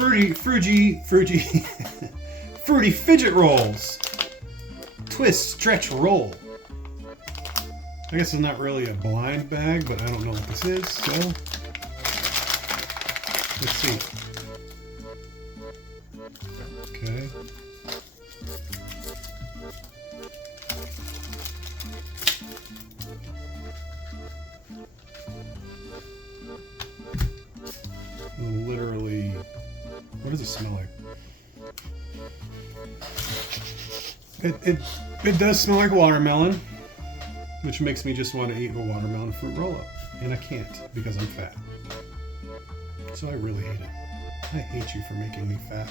Fruity Fidget Rolls. Twist, stretch, roll. I guess it's not really a blind bag, but I don't know what this is, so let's see. Okay. Literally, what does it smell like? It does smell like watermelon, which makes me just want to eat a watermelon fruit roll-up. And I can't because I'm fat. So I really hate it. I hate you for making me fat.